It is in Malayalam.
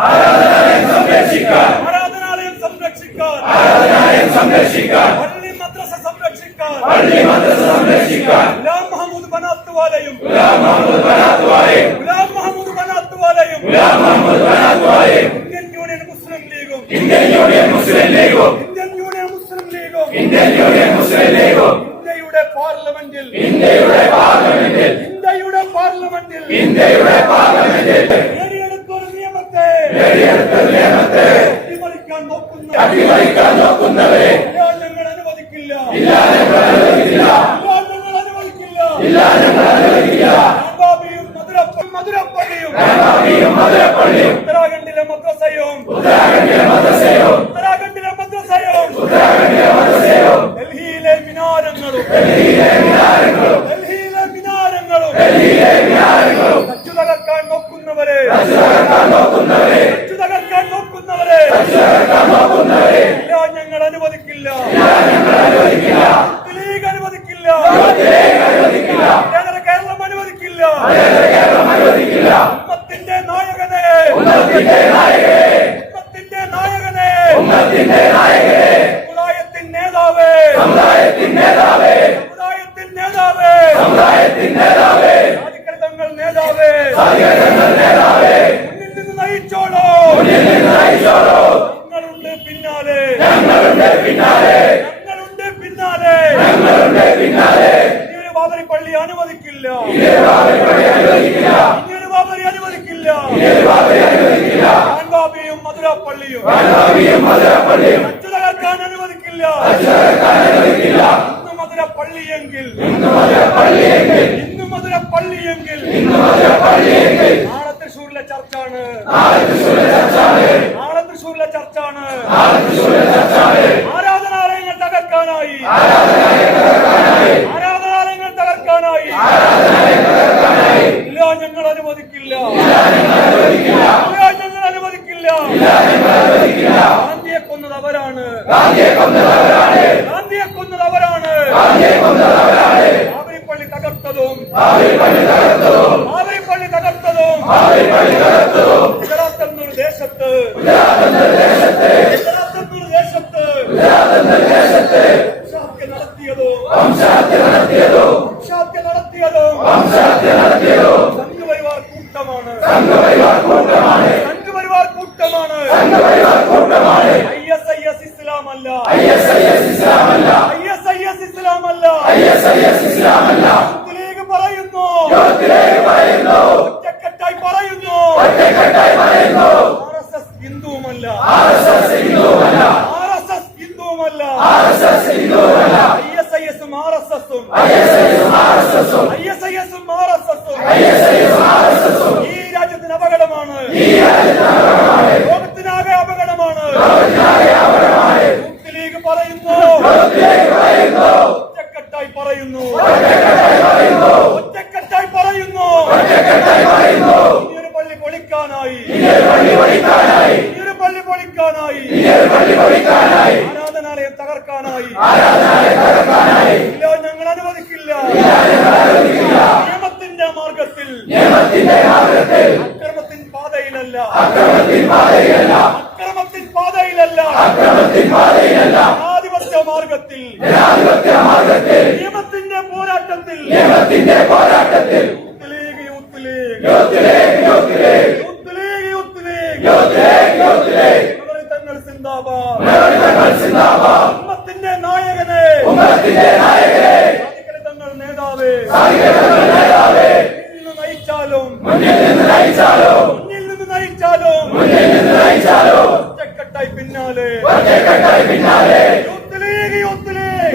ആരാധനാലയം സംരക്ഷിക്കാൻ. ആരാധനാലയം സംരക്ഷിക്കാൻ. ആരാധനാലയം സംരക്ഷിക്കാൻ. പള്ളി മദ്രസ സംരക്ഷിക്കാൻ. പള്ളി മദ്രസ സംരക്ഷിക്കാൻ ഗുലാം മഹമ്മൂദ് ബനാത്ത് വാലയും ഗുലാം ഇന്ത്യയുടെ പാർലമെന്റിൽ നിയമത്തെ അട്ടിമറിക്കാൻ നോക്കുന്നവരെ ഇല്ലാതെ ஒதுக்கில்லா ബാബരി അനുവദിക്കില്ല. ഇങ്ങനെ ബാബരി അനുവദിക്കില്ല. ബാബിയും മധുരപ്പള്ളിയും. അച്ഛതകർക്കാൻ അനുവദിക്കില്ല. ഇന്ന് മധുരപ്പള്ളിയെങ്കിൽ. ചർച്ചാണ്. ചർച്ചാണ്. ആരാധനാലയങ്ങൾ തകർക്കാനായി. காந்தியை கொண்டது அவரானே காந்தியை கொண்டது அவரானே காந்தியை கொண்டது அவரானே பள்ளி தகர்த்ததும். காவிரி பள்ளி தகர்த்ததும். காவிரி பள்ளி தகர்த்ததும். காவிரி பள்ளி தகர்த்ததும். പള്ളി പൊളിക്കാനായി. പള്ളി പൊളിക്കാനായി. ആരാധനാലയം തകർക്കാനായി. ഇല്ല ഞങ്ങൾ അനുവദിക്കില്ല. നിയമത്തിന്റെ മാർഗത്തിൽ. അക്രമത്തിൻ പാതയിലല്ല. അക്രമത്തിൻ പാതയിലല്ല. ജനാധിപത്യ മാർഗത്തിൽ. നിയമത്തിന്റെ പോരാട്ടത്തിൽ. ഉമ്മത്തിന്റെ നായകനെ. സാധിക്കരുതങ്ങൾ നേതാവേ. മുന്നിൽ നിന്ന് നയിച്ചാലും. മുന്നിൽ നിന്ന് നയിച്ചാലും. ഒറ്റക്കെട്ടായി പിന്നാലെ. Youth league youth league